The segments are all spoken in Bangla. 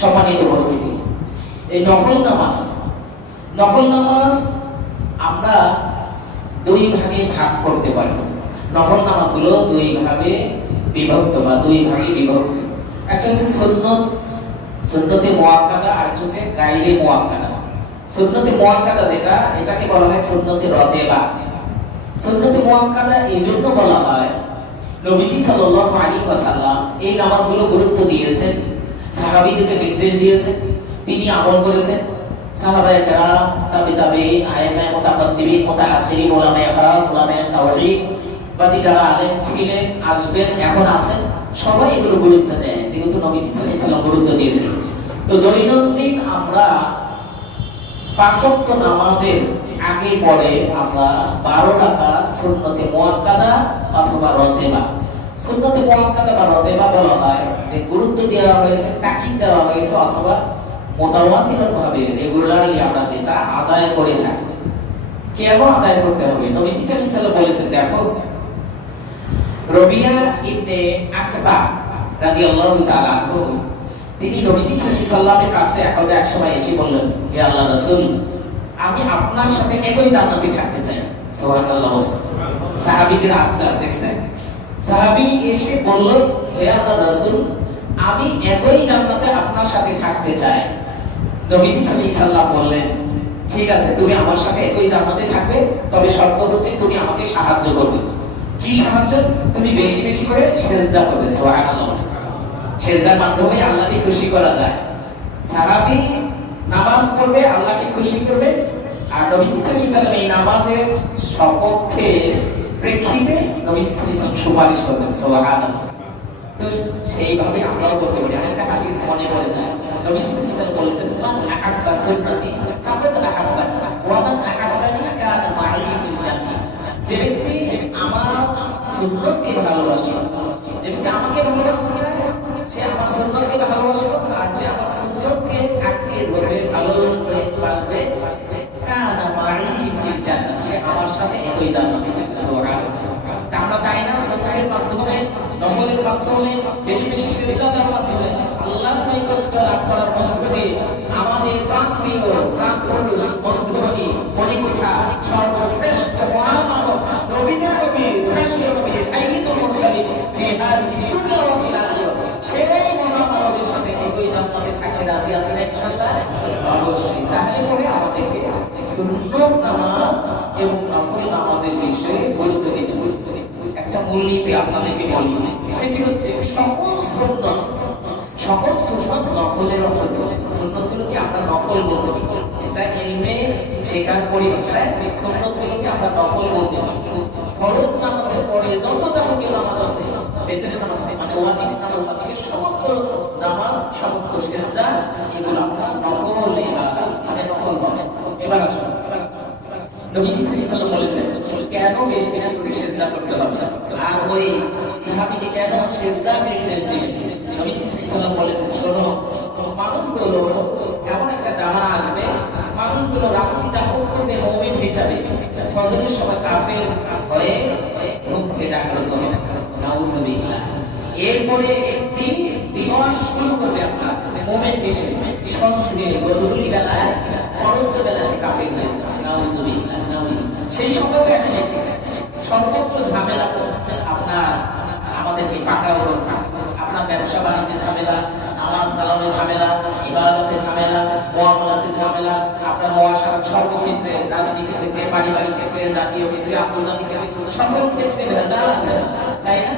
সম্মানিত উপস্থিতি, এই নফল নামাজ আমরা দুই ভাগে ভাগ করতে পারি। নফল নামাজ হলো দুই ভাগে বিভক্ত বা দুই ভাগে বিভক্ত। একটা হচ্ছে সুন্নতে মুআক্কাদা, আর একটা হচ্ছে গায়রে মুআক্কাদা। সুন্নতে মুআক্কাদা যেটা, এটাকে বলা হয় সুন্নতে রতেবা। সুন্নতে মুআক্কাদা এই জন্য বলা হয়, নবীজি সাল্লাল্লাহু আলাইহি ওয়াসাল্লাম এই নামাজগুলো গুরুত্ব দিয়েছেন, সাহাবীদেরকে নির্দেশ দিয়েছেন, তিনি আমল করেছেন। সাহাবায়ে কেরাম, তাবিঈন, আইম্মায়ে মুতাকাদ্দিমিন, মুতাআখিরিন, উলামায়ে হাদিস, উলামায়ে তাওহীদ বাদি যারা আলেম ছিলেন, আসবেন, এখন আছেন, সবাই এগুলো গুরুত্ব দেয়, যেহেতু নবীজি সাল্লাল্লাহু আলাইহি ওয়াসাল্লাম গুরুত্ব দিয়েছেন। তো দৈনন্দিন আমরা পাঁচ ওয়াক্ত নামাজের আগে পরে আমরা 12 রাকাত সুন্নতে মুআক্কাদা অথবা রতেবা। সুন্নতে মুআক্কাদা বা রতেবা বলা হয় যে গুরুত্ব দেওয়া হয়েছে, তাকিদ দেওয়া হয়েছে, অথবা মুতাওয়াতির ভাবে রেগুলারলি আমরা যেটা আদায় করে থাকি। কেন আদায় করতে হবে? নবী সাল্লাল্লাহু আলাইহি ওয়াসাল্লাম বলেছেন, দেখো রবিয়া ইবনে আকবা রাদিয়াল্লাহু তাআলা আনহু, তিনি নবীজি সাল্লাল্লাহু আলাইহি ওয়াসাল্লামের কাছে এক সময় এসে বললেন, হে আল্লাহর রাসূল, আমি আপনার সাথে একই জান্নাতে থাকতে চাই। সুবহানাল্লাহ। সাহাবীদের আবদার দেখছেন, সাহাবী এসে বলল, হে আল্লাহর রাসূল, আমি একই জান্নাতে আপনার সাথে থাকতে চাই। নবীজি সাল্লাল্লাহু আলাইহি ওয়াসাল্লাম বললেন, ঠিক আছে, তুমি আমার সাথে একই জান্নাতে থাকবে, তবে শর্ত হচ্ছে তুমি আমাকে সাহায্য করবে। কি সাহায্য? তুমি বেশি বেশি করে সিজদা করবে। সুবহানাল্লাহ। সিজদার মাধ্যমে আল্লাহকে খুশি করা যায়। সাহাবী নামাজ পড়বে, আল্লাহকে খুশি করবে, আর নবীজি সাল্লাল্লাহু আলাইহি ওয়াসাল্লাম এই নামাজের সপক্ষে প্রেক্ষিতে নবীজি সাল্লাল্লাহু আলাইহি ওয়াসাল্লাম সুপারিশ করবেন। সুবহানাল্লাহ। তো সেইভাবে আমরাও করতে পারি। একটা হাদিস মনে পড়ে যায়, নবীজি সাল্লাল্লাহু আলাইহি ওয়াসাল্লাম বলেছেন, মান আহাব্বা সুন্নতি ফাকাদ আহাব্বা ওয়া মান আহাব্বানি কানা মা'i ফিল জান্নাহ। যে ব্যক্তি আমার সুন্নতকে ভালোবাসে, যে ব্যক্তি আমাকে ভালোবাসে, সে আমার সুন্নতকে ভালোবাসে, আর যে আমার সুন্নতকে আঁকড়ে ধরবে, ভালোবাসবে, কানা মা'i ফিল জান্নাহ, সে আমার সাথে একই জান্নাতে থাকবে। সুবহানাল্লাহ। আমরা চাই না সুন্নতের মাধ্যমে, নফলের মাধ্যমে, বেশি বেশি সিজদার মাধ্যমে আল্লাহর নৈকট্য লাভ করার মধ্য দিয়ে আমাদের প্রাণপ্রিয় প্রাণপুরুষ বন্ধুবনী মণিকোঠা সর্বশ্রেষ্ঠ মহামানব নবীদের নবী, শ্রেষ্ঠ নবী, সাইয়্যিদুল মুরসালিন ফি হাদিহি দুনিয়া ওয়া ফিল আখিরাহ, সেই মহামানবের সাথে একই জান্নাতে থাকতে রাজি আছেন ইনশাআল্লাহ? অবশ্যই। তাহলে পরে আমাদেরকে সুন্নত নামাজ এবং নফল নামাজের বিষয়ে গুরুত্ব দিতে হবে। একটা মূলনীতি আপনাদেরকে বলি, সেটি হচ্ছে সকল সুন্নত নফলের অন্তর্গত। সুন্নতগুলোকে আমরা নফল বলতে পারি, এটা ইলমে ফিকহ পরিভাষায় সুন্নতগুলোকে আমরা নফল বলতে পারি। ফরজ নামাজের পরে যত যাবতীয় নামাজ আছে, বেতনের নামাজ মানে ওয়াজিব নামাজ থেকে সমস্ত নামাজ, সমস্ত সিজদা, এগুলো আমরা নফল ইবাদত মানে নফল বলে। এবার আসুন, নবীজি সাল্লাল্লাহু আলাইহি ওয়াসাল্লাম বলেছেন কেন বেশি বেশি করে সিজদা করতে হবে, আর ওই সাহাবীকে কেন সিজদার নির্দেশ দিলেন? নবীজি সাল্লাল্লাহু আলাইহি ওয়াসাল্লাম বলেছেন, শোনো, মানুষগুলো এমন একটা জামানা আসবে, মানুষগুলো রাত্রি যাপন করবে মুমিন হিসাবে, ফজরের সময় কাফের হয়ে ঘুম থেকে জাগ্রত হবে। নাউযুবিল্লাহ। এরপরে দিবস শুরু করবে আপনার মুমিন হিসেবে, সন্ধ্যে গধূলি বেলায়, পরন্ত বেলা সে কাফের হয়ে যাবে। নাউযুবিল্লাহ। সেই সময় দেখা এসে সর্বত্র ঝামেলা আপনার আমাদেরকে পাকড়াও করছে। আপনার ব্যবসা বাণিজ্যের ঝামেলা, নামাজ কালামের ঝামেলা, ইবাদতের ঝামেলা, মুআমালাতের ঝামেলা, আপনার মুআশারাত সর্বক্ষেত্রে, রাজনীতির ক্ষেত্রে, পারিবারিক ক্ষেত্রে, জাতীয় ক্ষেত্রে, আন্তর্জাতিক ক্ষেত্রে, সকল ক্ষেত্রে ভেজাল আছে, তাই না?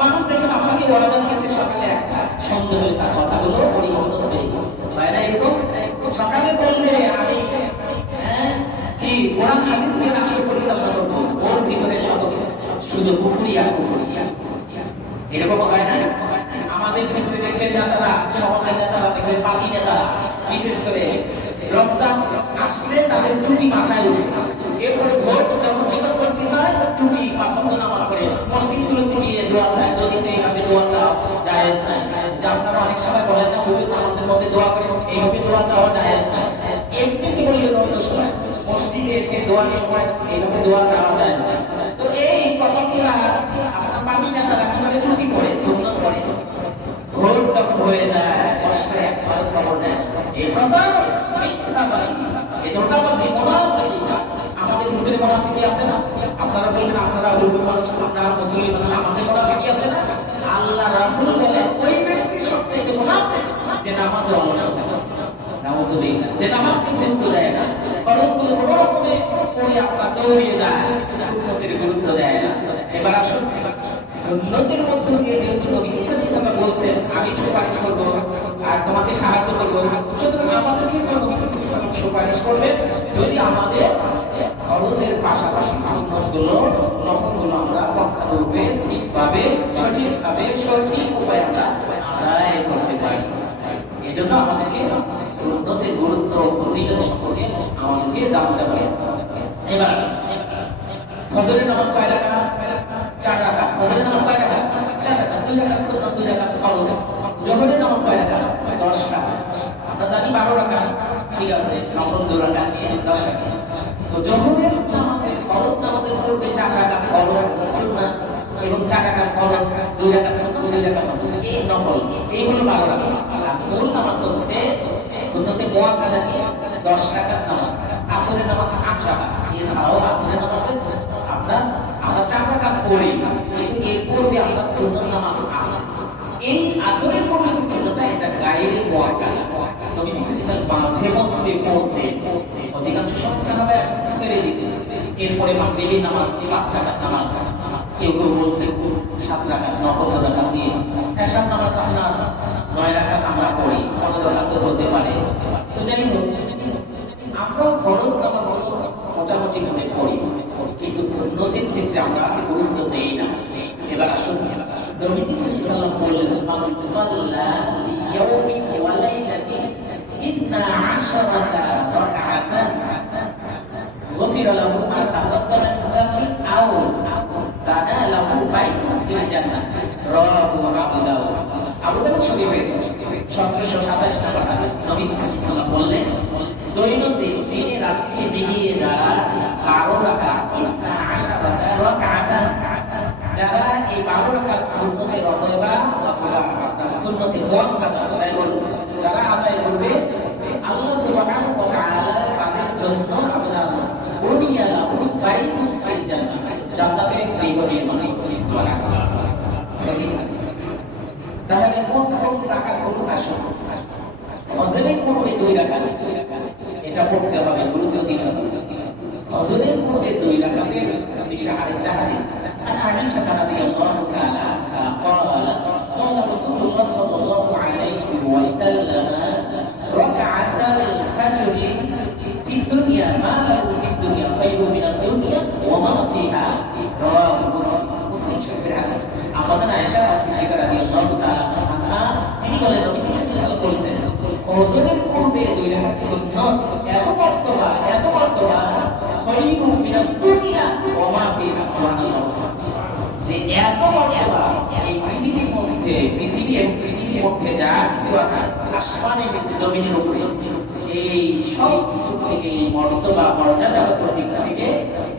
মানুষ দেখবেন আপনাকে ওয়াদা দিয়েছে সকালে একটা, সন্ধ্যা হলে তার কথাগুলো পরিবর্তন হয়ে গেছে, তাই না? এরকম সকালে বসলে আমি কি কোরআন হাদিস নিয়ে রাষ্ট্র পরিচালনা করবো, ওর ভিতরে শুধু কুফরি আর কুফরি, এরকম হয় না? আমাদের ক্ষেত্রে দেখবেন নেতারা, সমাজের নেতারা, দেখবেন পাখি নেতারা, বিশেষ করে রমজান আসলে তাদের টুপি মাথায় উঠে, এরপরে ভোট যখন নিকটবর্তী হয়, টুপি পাঁচ ওয়াক্ত নামাজ পড়ে মসজিদগুলোতে গিয়ে দোয়া চায়, যদি সেইভাবে দোয়া চাও জায়েজ নাই। আপনারা অনেক সময় বলেন না, হুজুর নামাজের মধ্যে দোয়া করে, এইভাবে দোয়া চাওয়া জায়েজ নাই। এমনি কি বললেন অন্য সময় মসজিদে এসে দোয়ার সময় এইভাবে দোয়া চাওয়া জায়েজ নাই। তো এই কথাগুলা আপনার পাখি নেতারা কিভাবে টুপি পড়ে সুন্নত পড়ে, ভোট যখন হয়ে যায়, বর্ষায় একবার আমাদের খবর নেয় এই প্রধান মিথ্যাবাদী এই ধোঁকাবাজি মুনাফিকরা আমাদের ভিতরে মুনাফিকি আছে না আপনারা বলবেন আপনারা হুজুর মানুষ আপনারা মুসলিম মানুষ আমাদের মুনাফিকি আছে না আল্লাহ রাসূল বলেন ওই ব্যক্তি সবচেয়ে মুনাফিক যে নামাজে অলস থাকে নাউজুবিল্লাহ যে নামাজকে গুরুত্ব দেয় না ফরজগুলো কোনো রকমে পড়ে আপনার দৌড়িয়ে যায় সুন্নতের গুরুত্ব দেয় না এবার আসুন সুন্নতের মধ্য দিয়ে যেহেতু নবী সাল্লাল্লাহু আলাইহি ওয়াসাল্লাম বলেছেন আমি সুপারিশ করব আর তোমাকে সাহায্য করব সুতরাং আমাদেরকে নবী সাল্লাল্লাহু আলাইহি ওয়াসাল্লাম সুপারিশ করবেন যদি আমাদের ফরজের পাশাপাশি সুন্নতগুলো নফলগুলো আমরা পক্ষানুরূপে ঠিকভাবে সঠিকভাবে সঠিক উপায়ে আমরা আদায় করতে পারি এজন্য আমাদেরকে সুন্নতের গুরুত্ব ফজিলত সম্পর্কে আমাদেরকে জানতে হবে এবার ফজরের নামাজ কয় রাকাত 4 রাকাত ফজরের নামাজ কয় রাকাত 4 রাকাত 2 রাকাত সুন্নাত 2 রাকাত ফরজ যোহরের নামাজ কয় রাকাত 10 রাকাত আমরা জানি 12 রাকাত ঠিক আছে নফল 2 রাকাত নিয়ে 10 রাকাত তো যোহরের নামাজে ফরজ নামাজের পূর্বে 4 রাকাত ফরজ সুন্নাত এবং 4 রাকাত ফরজ 2 রাকাত সুন্নাত 2 রাকাত ফরজ এই নফল এই হলো 12 রাকাত আর মূল নামাজ হচ্ছে সুন্নতে মুআক্কাদা নিয়ে 10 রাকাত আসরের নামাজ 8 রাকাত এছাড়াও আসরের নামাজে আমরা 4 রাকাত পড়ি কিন্তু এর পূর্বে আমরা সুন্নাত নামাজ আছে এই আসরের পূর্বে সুন্নাতটা এটা গায়ের মুআক্কাদা নবীজি সাল্লাল্লাহু আলাইহি ওয়াসাল্লাম মাঝে মধ্যে পড়তে অধিকাংশ সময় সাহাবা ছেড়ে দিতেন এরপরে মাগরিবের নামাজ 5 রাকাত নামাজ কেউ কেউ বলছেন 7 রাকাত নফল রাকাত দিয়ে এশার নামাজ আপনার 9 রাকাত আমরা পড়ি 15 রাকাত হতে পারে তো যাই হোক আমরা ফরজ নামাজ মোটামুটি ভাবে পড়ি কিন্তু সুন্নতের ক্ষেত্রে আমরা গুরুত্ব দেই না এবার আসুন নবীজি সাল্লাল্লাহু আলাইহি ওয়াসাল্লাম বললেন মান সাল্লা লিয়াউমিন ওয়া লাইলাতিন 12 রাকাতান غفر له ما تقدم من ذنبه أو بنى له بيت في الجنة رواه أبو داود আবু দাউদ শরীফের 1727 নম্বর হাদিস নবীজি সাল্লাল্লাহু আলাইহি ওয়াসাল্লাম বললেন দৈনন্দিন দিনে রাত্রিতে মিলিয়ে যারা 12 রাকাত 12 রাকাত যারা এই 12 রাকাত সুন্নতের অথবা আপনার সুন্নতে মুআক্কাদা আদায় করবে যারা আদায় করবে আল্লাহ সুবহানাহু ওয়া তাআলা তাদের জন্য আপনার বুনিয়া লাহু বাইতুন ফিল জান্নাহ জান্নাতে গৃহ নির্মাণ করে সুবহানাল্লাহ সহিহ হাদিস তাহলে কোন রাকাতগুলো আসুন ফজরের পূর্বে 2 রাকাত এটা পড়তে হবে গুরুত্ব দিতে হবে ফজরের পূর্বে 2 রাকাতের বিষয় আরেকটা হাদিস আয়েশা রাদিয়াল্লাহু তাআলা قالت قال رسول الله صلى الله عليه وسلم ركعتا الفجر في الدنيا ما له في الدنيا خير من الدنيا وما فيها رواه مسلم শরীফের হাদিস আমাদের আয়েশা সিদ্দিকা রাদিয়াল্লাহু তাআলা আনহা তিনি বলেন নবীজি সাল্লাল্লাহু আলাইহি ওয়াসাল্লাম বলেছেন ফজরের পূর্বে 2 রাকাত সুন্নাত এত মর্তবা খায়রুম মিনাদ দুনিয়া ওয়া মা ফিহা সুবহানাল্লাহ যে এত মর্তবা এই পৃথিবীর মধ্যে যা কিছু আছে আসমানে কিছু জমিনের উপরে এই সব কিছু থেকে এই মর্যাদাগত দিক থেকে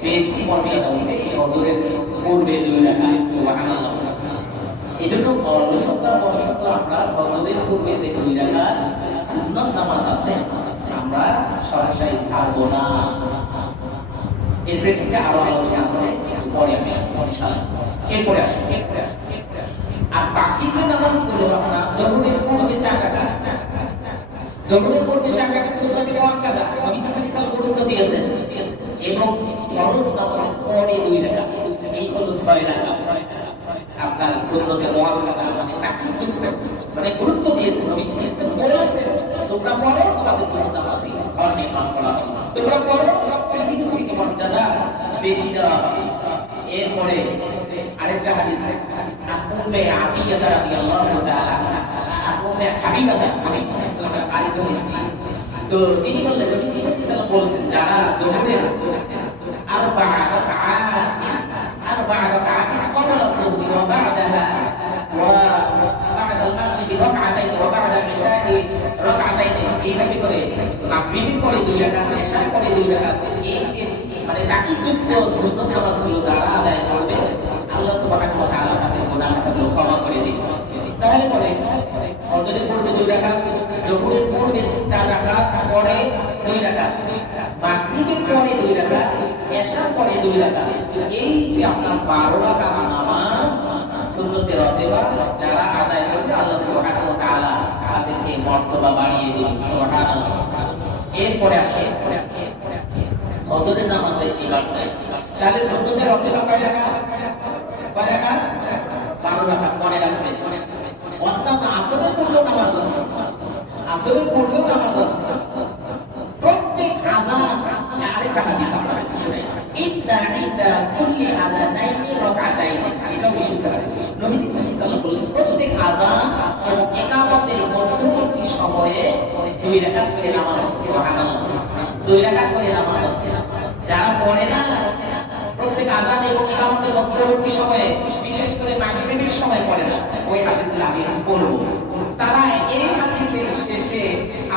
বেশি মর্যাদা হচ্ছে এই ফজরের পূর্বে 2 রাকাত সুবহানাল্লাহ এজন্য বর্ষত আমরা ফজরের পূর্বে যে 2 রাকাত সুন্নাত নামাজ আছে আমরা সহসাই ছাড়বো না এর প্রেক্ষিতে আরো আলোচনা আছে পরে আমি ইনশাআল্লাহ এরপরে আসুন আর বাকি যে নামাজগুলো আমরা জোহরের পূর্বে 4 রাকাত জোহরের পূর্বে 4 রাকাত সুন্নতে মুআক্কাদা নবী সাল্লাল্লাহু আলাইহি ওয়াসাল্লাম গুরুত্ব দিয়েছেন এবং ফরজ নামাজের পরে 2 রাকাত এই হলো 6 রাকাত আপনার সুন্নতে মুআক্কাদা মানে তাকিদযুক্ত মানে গুরুত্ব দিয়েছেন নবী সাল্লাল্লাহু আলাইহি ওয়াসাল্লাম বলেছেন তোমরা পড়ো তোমাদের জন্য জান্নাতে ঘর নির্মাণ করা হবে তোমরা পড়ো পৃথিবী থেকে মর্যাদা বেশি দেওয়া হবে এরপরে আরেকটা হাদিস উম্মে আতিয়া রাদিয়াল্লাহু তাআলা উম্মে হাবিবা নবী সাল্লাল্লাহু আলাইহি ওয়াসাল্লামের আরেকজন স্ত্রী তো তিনি বললেন নবী সাল্লাল্লাহু আলাইহি ওয়াসাল্লাম বলেছেন যারা যোহরের 4 রাকাত قبل الظهر وبعدها وبعد المغرب ركعتين وبعد العشاء ركعتين এইভাবে করে মাগরিবের পরে 2 রাকাত এশার পরে 2 রাকাত এই যে মানে তাকিদযুক্ত সুন্নাত নামাজগুলো যারা আদায় করবে আল্লাহ সুবহানাহু ওয়া তাআলা তাদের গুনাহগুলো ক্ষমা করে দিবেন তাহলে পরে ফজরের পূর্বে 2 রাকাত, যোহরের পূর্বে 4 রাকাত, পরে 2 রাকাত, মাগরিবের পরে 2 রাকাত, এশার পরে 2 রাকাত। এই যে আপনার 12 রাকাত নামাজ সুন্নতে রাতিবা যারা আদায় করবে আল্লাহ সুবহানাহু ওয়া তাআলা তাদেরকে মর্তবা বাড়িয়ে দিবেন। সুবহানাল্লাহ। এরপরে আসে ফজরের নামাজে ইবাদত। তাহলে সুন্নতে রাতিবা কয় রাকাত? 12 রাকাত মনে রাখবেন। অন্যান্য আসরের পূর্বে নামাজ আছে, আসরের পূর্বে নামাজ আছে। প্রত্যেক আযান আরেকটা হাদিস আপনাদের শুনাই, ইন্না কুল্লি আযানাইনি রাকাতাইনি, এটা বিশুদ্ধ হাদিস। নবীজি সাল্লাল্লাহু আলাইহি ওয়াসাল্লাম বলেন প্রত্যেক আযান এবং ইকামতের মধ্যবর্তী সময়ে 2 রাকাত করে নামাজ আছে। সুবহানাল্লাহ। 2 রাকাত করে নামাজ আছে। যারা পড়ে না প্রত্যেক আযান এবং ইকামতের মধ্যবর্তী সময়ে, বিশেষ করে মাগরিবের সময় পড়ে না, ওই হাদিসগুলো আমি বলবো। তারা এই হাদিসের শেষে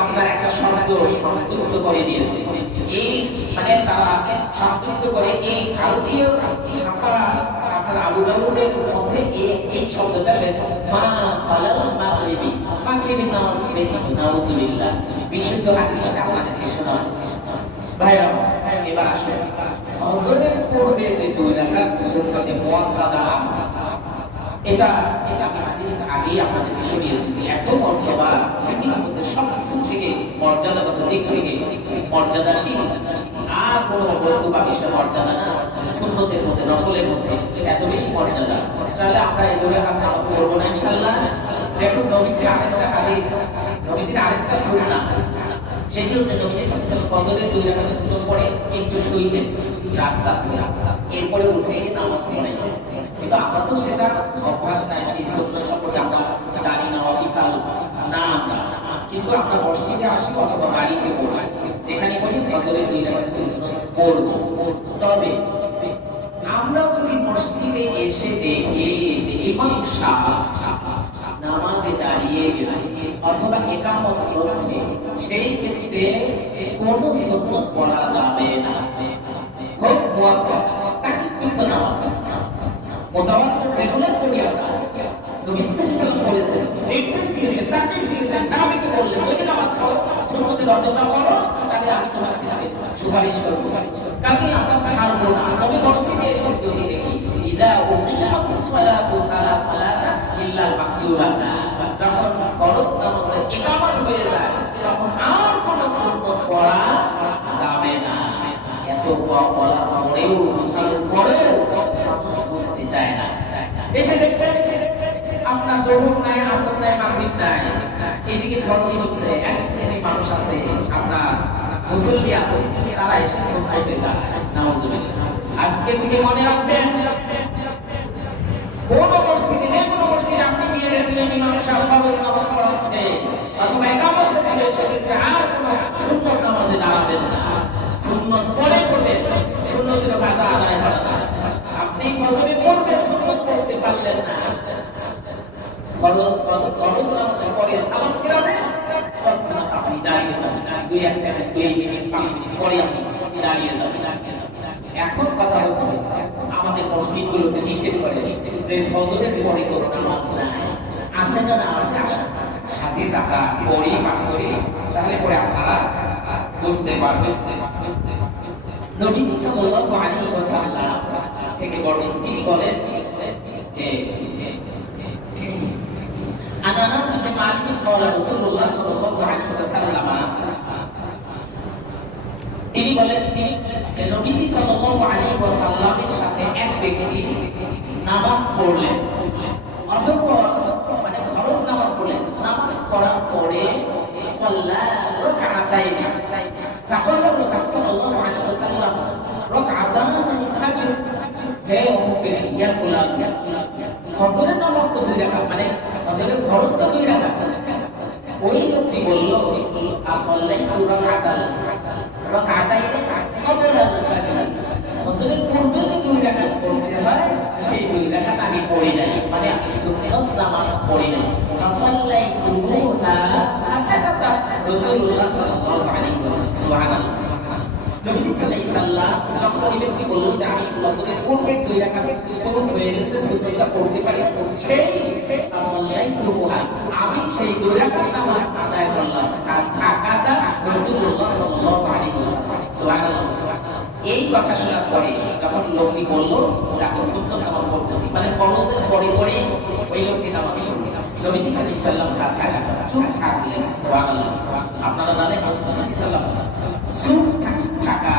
আপনার একটা শব্দ সংযুক্ত করে দিয়েছে। এই মানে তারা সংযুক্ত করে এই ভারতীয় ছাপা আপনার আবু দাউদের মধ্যে এই শব্দটা যে মা খালাল মাগরিবি, মাগরিবের নামাজ ব্যতীত, নাউজুবিল্লাহ। বিশুদ্ধ হাদিসটা আপনাদেরকে শোনাবো ভাইরা। এবার আসেন ফজরের পূর্বে যে 2 রাকাত সুন্নতে মুআক্কাদা আছে, এটা আমি হাদিসটা আগেই আপনাদেরকে শুনিয়েছি যে এত মর্যাদা, পৃথিবীর মধ্যে সবকিছু থেকে মর্যাদাগত দিক থেকে মর্যাদাশীল আর কোনো বস্তু বা বিষয় মর্যাদা না, সুন্নতের মধ্যে নফলের মধ্যে এত বেশি মর্যাদা। তাহলে আমরা এই 2 রাকাত নামাজ পড়বো না ইনশাআল্লাহ। দেখুন নবীজির আরেকটা হাদিস, নবীজির আরেকটা সুন্নাহ, সেটি হচ্ছে নবীজি সাল্লাল্লাহু আলাইহি ওয়াসাল্লাম ফজরের 2 রাকাত সুন্নত পড়ে একটু শুইতেন রাত, এরপরে উঠে নামাজ পড়েন। কিন্তু আমরা তো সেটা অভ্যাস নাই, সেই সুন্নাহ সম্পর্কে আমরা জানি না, অকিফাল না আমরা। কিন্তু আমরা মসজিদে আসি অথবা বাড়িতে পড়ি, যেখানে পড়ি ফজরের 2 রাকাত সুন্নত পড়ব। তবে আমরা যদি মসজিদে এসে দেখি যে ইমাম সাহেব নামাজে দাঁড়িয়ে গেছে অথবা ইকামত হচ্ছে, সেই ক্ষেত্রে কোনো সুন্নত পড়া যাবে না। খুব মুআক্কাদ তাকিদযুক্ত নামাজ মোতাবাত্তির রেগুলার পড়ি আমরা। নবী সাল্লাল্লাহু আলাইহি ওয়াসাল্লাম বলেছেন, নির্দেশ দিয়েছেন, তাকিদ দিয়েছেন, সাহাবীকে বললেন যদি নামাজ পড়ো সুন্নতের অর্জনটা করো তাহলে আমি তোমার ক্ষেত্রে সুপারিশ করব। কাজে আমরা ছাড়বো না। তবে মসজিদে এসে যদি দেখি ইদা উকিমাতিস সালাতু ফালা সালাতা ইল্লাল মাকতুবাতা, যখন ফরজ নামাজে ইকামত হয়ে যায় তখন আর কোনো সুন্নত পড়া যাবে না। এত বলার পরেও, বুঝানোর পরেও বুঝতে চায় না। এসে দেখবেন আপনার যোহর নাই, আসর নাই, মাগরিব নাই, এদিকে ফরজ চলছে, এক শ্রেণীর মানুষ আছে আপনার মুসল্লি আছে, তারা এসে সুন্নতে যায়। নাউজুবিল্লাহ। আজকে থেকে মনে রাখবেন কোন মসজিদে, যে কোনো মসজিদে আপনি গিয়ে দেখলেন ইমাম সাহেব ফরজ নামাজ পড়াচ্ছে অথবা ইকামত হচ্ছে, সেক্ষেত্রে আর কোনো সুন্নত নামাজে দাঁড়াবেন না। সুন্নত পরে পড়বেন, সুন্নতের কাজা আদায় করা যায়। আপনি ফজরে পড়বে, সুন্নত পড়তে পারলেন না, ফরজ নামাজের পরে সালাম ফিরাবেন, তৎক্ষণাৎ আপনি দাঁড়িয়ে যাবেন, 2 সেকেন্ড 2 মিনিট 5 মিনিট পরে আপনি দাঁড়িয়ে যাবেন। এখন কথা হচ্ছে আমাদের মসজিদগুলোতে নিষেধ করে যে ফজরের পরে কোনো নামাজ নাই, আছে না? না আছে। হাদিস আমরা পড়ি, পাঠ করি, তাহলে পরে আপনারা বুঝতে পারবেন। নবীজি সাল্লাল্লাহু আলাইহি ওয়াসাল্লাম থেকে বর্ণিত, তিনি বলেন যে আনাস ইবনে মালিক قال রাসূলুল্লাহ সাল্লাল্লাহু আলাইহি ওয়াসাল্লাম, তিনি বলেন যে নবীজি সাল্লাল্লাহু আলাইহি ওয়াসাল্লামের সাথে এক ব্যক্তি নামাজ পড়লেন, অতঃপর মানে ফরজ নামাজ পড়লেন, নামাজ পড়ার পরে সাল্লা রাকাতাইন, তখন রাসূল সাল্লাল্লাহু আলাইহি ওয়াসাল্লাম রাকাতান ফাজর, হে মুমিন ইয়া ফুলান, ফজরের নামাজ তো 2 রাকাত, মানে ফজরের ফরজ তো 2 রাকাত। ওই লোকটি বলল আসল্লাইতু রাকাতাইন ক্বাবলা আল-ফাজর, ফজরের পূর্বে যে 2 রাকাত পড়তে হয় সেই 2 রাকাত আমি পড়ি নাই, মানে আমি সুন্নাত নামাজ পড়ি নাই। আসল্লাইতুহা আসাকাতা রাসূলুল্লাহ সাল্লাল্লাহু আলাইহি ওয়াসাল্লাম। সুবহানাল্লাহ। নবীজি সাল্লাল্লাহু আলাইহি ওয়াসাল্লাম যখন ওই ব্যক্তি বলল যে আমি ফজরের পূর্বে 2 রাকাত ফরজ হয়ে গেছে, সুন্নাতটা পড়তে পারি, সেই আসল্লাইতুহা আমি সেই 2 রাকাত নামাজ আদায় করলাম কাজা রাসূলুল্লাহ সাল্লাল্লাহু আলাইহি ওয়াসাল্লাম সুবহানাল্লাহ। এই কথা শোনার পরে যখন লোকটি বলল যে আমি সুন্নাত নামাজ পড়তেছি, মানে ফরজের পরে পরে ওই লোকটি নামাজ পড়ল, নবীজি সাল্লাল্লাহু আলাইহি ওয়াসাল্লাম চুপ থাকলেন। সুবহানাল্লাহ। আপনারা জানেন নবী সাল্লাল্লাহু আলাইহি ওয়াসাল্লাম চুপ থাকা,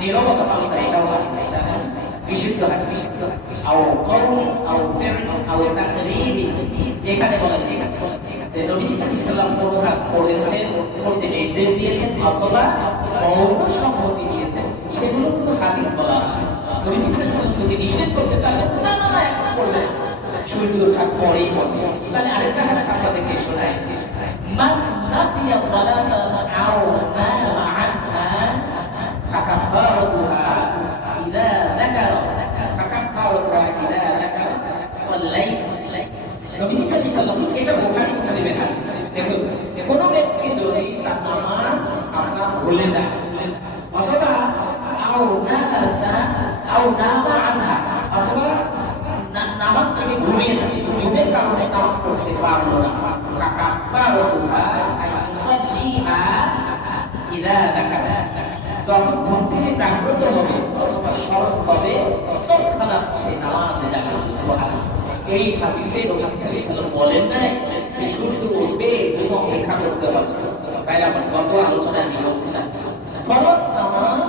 নীরবতা পালন করা, এটাও হাদিস, জানেন বিশুদ্ধ হাদিস। আও কওলি আও ফি'ল আও তাকরীর, এখানে বলা হয়েছে যে নবীজি সাল্লাল্লাহু আলাইহি ওয়াসাল্লাম কোন কাজ করেছেন, করতে নির্দেশ দিয়েছেন অথবা মৌন সম্মতি দিয়েছেন, সেগুলো কিন্তু হাদিস বলা হয়। নবীজি সাল্লাল্লাহু আলাইহি ওয়াসাল্লাম যদি নিষেধ করতে তাহলে না না না এখন করবে না, সূর্য ওঠার পরেই করবে। তাহলে আরেকটা হাদিস আপনাদেরকে শোনাই, মান নাসিয়া সালাতান আও নামা আনহা ফাকাফারাতুহা ইযা যাকারা ফাকাফারাতুহা ইযা যাকারা সাল্লাইত। নবীজি সাল্লাল্লাহু আলাইহি ওয়াসাল্লাম, এটা বুখারী মুসলিমের হাদিস। দেখুন, কোনো ব্যক্তি যদি তার নামাজ আপনার ভুলে যায় অথবা আও নাসা আও নামা আনহা, অথবা নামাজ থেকে ঘুমিয়ে থাকে, ঘুমের কারণে নামাজ পড়তে পারলো না, ফাকাফারাতুহা আই ইউসাল্লিহা ইযা যাকারা, যখন ঘুম থেকে জাগ্রত হবে অথবা স্মরণ হবে তৎক্ষণাৎ সে নামাজে যাবে। সুবহানাল্লাহ। এই হাদিসে নবী সাল্লাল্লাহু আলাইহি ওয়াসাল্লাম বলেন নাই যে সূর্য উঠবে জন্য অপেক্ষা করতে হবে। তাই আমরা গত আলোচনায় আমি বলছিলাম ফরজ নামাজ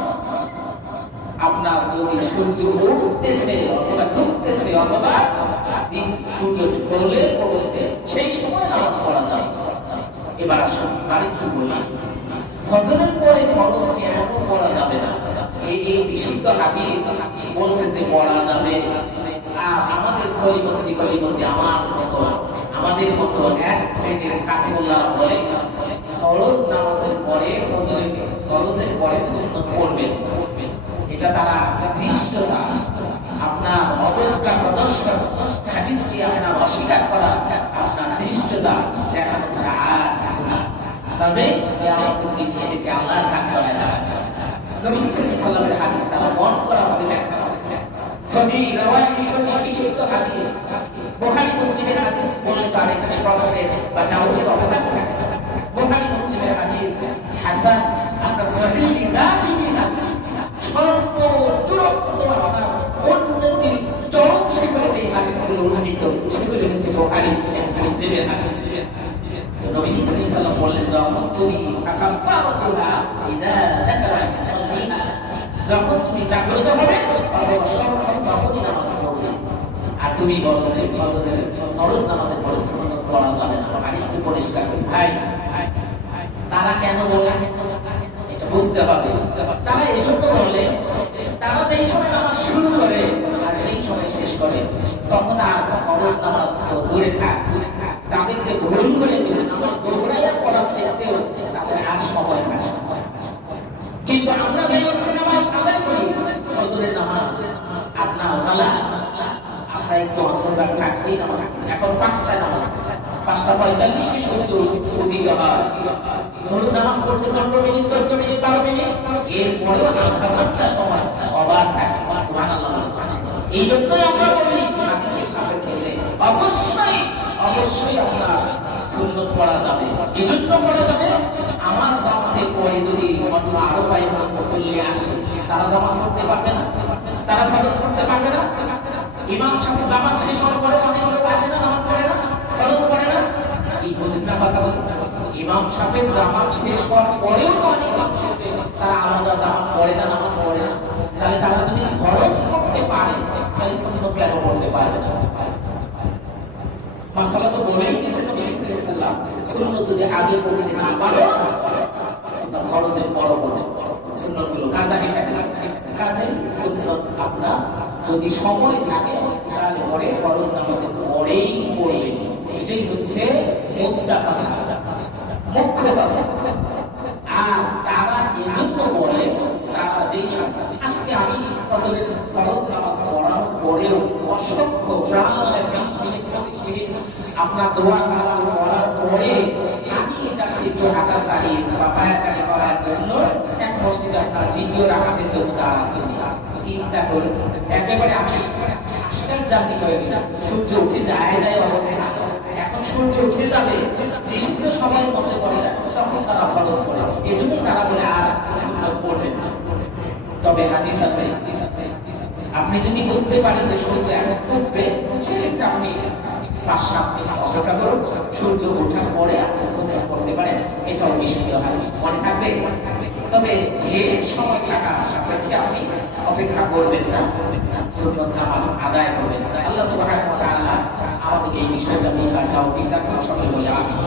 আপনার যদি সূর্য উঠতেছে অথবা ডুবতেছে অথবা দিন সূর্য ঢলে পড়েছে সেই সময় নামাজ পড়া যায়। এবার আসুন আরেকটু বলি, ফজরের পরে ফরজ কেন পড়া যাবে না? এই বিশুদ্ধ হাদিস বলছে যে পড়া যাবে। আমাদের সলিমতি আমাদের মতো এক শ্রেণীর কাসিমুল্লাহ বলে ফরজ নামাজের পরে ফরজের পরে সুন্নাত পড়বেন, এটা তারা ধৃষ্টতা, আপনার অবজ্ঞা প্রদর্শন, হাদিসকে আপনার অস্বীকার করা, আপনার ধৃষ্টতা দেখানো ছাড়া আর কিছু না। কাজে কিয়ামতের দিন এদেরকে আল্লাহর কাছে বলা যাবে। নবীজি সাল্লাল্লাহু আলাইহি ওয়াসাল্লামের হাদিস তারা বর্ণনা করা হবে, ব্যাখ্যা করেছে। সহিহ রাওয়ায়াত সহিহ বিশুদ্ধ হাদিস, বুখারী মুসলিমের হাদিস বললে তো আর এখানে প্রকাশের বা তাওজীর অবকাশ থাকে না। বুখারী মুসলিমের হাদিস হাসান, আপনার সহিহ জাতিহি হাদিস, চূড়ান্ত আপনার উন্নতির চরম শিখরে যে হাদিসগুলো উল্লেখিত সেগুলো হচ্ছে বুখারী মুসলিমের হাদিস। নবীজি সাল্লাল্লাহু আলাইহি ওয়াসাল্লাম বললেন, যখন তুমি ফাকাফারাতুহা ইযা যাকারা সাল্লিহা, যখন তুমি জাগ্রত হবে তখনই নামাজ পড়বে। আর তুমি বলো যে ফজরের ফরজ নামাজের পরে সুন্নাত পড়া যাবে না, আর একটু পরিষ্কার করি ভাই, তারা কেন বলে এটা বুঝতে হবে। তারা এই জন্য বলে, তারা যেই সময় নামাজ শুরু করে আর যেই সময় শেষ করে তখন আর ফরজ নামাজ তো দূরে থাক, তাদের যে ভুল হয়ে গেলে নামাজ দোহরাইয়া পড়ার ক্ষেত্রেও তাদের আর সময় থাকে। কিন্তু আমরা যে নামাজ আদায় করি ফজরের নামাজ আপনার গালাত, আমরা একটু অন্ধকার থাকতেই নামাজ, এখন 5টা নামাজ 5:45 সূর্য উদিত হয়, ধরুন নামাজ পড়তে 15 মিনিট 14 মিনিট 12 মিনিট, এরপরেও আধা ঘন্টা সময় সবার থাকে। সুবহানাল্লাহ। এই জন্যই আমরা বলি হাদিসের সাপেক্ষে যে অবশ্যই আপনার সুন্নাত পড়া যাবে। এই জন্য পড়া যাবে, আমার জামাতের পরে যদি অন্য আরো কয়েকজন মুসল্লি আসে তারা জামাত পড়তে পারবে না, তারা ফরজ পড়তে পারবে না। ইমাম সাহেব জামাত শেষ হওয়ার পরে অনেক লোক আসে না, নামাজ পড়ে না, ফরজ পড়ে না। এই বুঝেন না কথা বলুন, ইমাম সাহেব জামাত শেষ হওয়ার পরেও তো অনেক লোক এসে তারা আলাদা জামাত পড়ে না, নামাজ পড়ে না। তাহলে তারা যদি ফরজ পড়তে পারে তাহলে সুন্নাত কেন পড়তে পারবে না? মাসালা তো বলেই দিয়েছেন নবী সাল্লাল্লাহু আলাইহি ওয়াসাল্লাম, সুন্নাত যদি আগে পড়তে না পারো না ফরজের পরে সুন্নাতগুলো কাজা হিসাবে কাজে সুন্নাত আপনার যদি সময় থাকে তাহলে পরে ফরজ নামাজের পরেই পড়লেন, এটাই হচ্ছে মুদ্রা কথা, মুখ্য কথা। আর তারা এজন্য বলে, তারা যেই সময় আজকে আমি ফজরের ফরজ নামাজ পড়ার পরেও অসংখ্য প্রাণে 20 মিনিট 25 মিনিট আপনার দোয়া কালাম পড়ার পরে আমি যাচ্ছি একটু হাঁটাচালি বা পায়াচালি করার জন্য এক মসজিদে আপনার দ্বিতীয় রাকাতের জন্য দাঁড়াচ্ছি। চিন্তা করুন, একেবারে আমি আশ্চর্যান্বিত হয়ে গেলাম। সূর্য উঠে যায় অবস্থা, এখন সূর্য উঠে যাবে নিষিদ্ধ সময়ের মধ্যে করে যায়, তখন তারা ফরজ করে। এই জন্যই তারা বলে আর সুন্নত পড়বেন না। তবে হাদিস আছে, আপনি যদি বুঝতে পারেন যে সূর্য এখন উঠবে, সেক্ষেত্রে আপনি 5-7 মিনিট অপেক্ষা করুন, সূর্য ওঠার পরে আপনি সুন্নত পড়তে পারেন, এটাও বিশুদ্ধ হাদিস মনে থাকবে। তবে ঢের সময় থাকার সাপেক্ষে আপনি অপেক্ষা করবেন না, সুন্নত নামাজ আদায় করবেন। আল্লাহ সুবহানাহু ওয়া তাআলা আমাদেরকে এই বিষয়টা বোঝার তৌফিক দান করুন, সকলে বলে আমিন।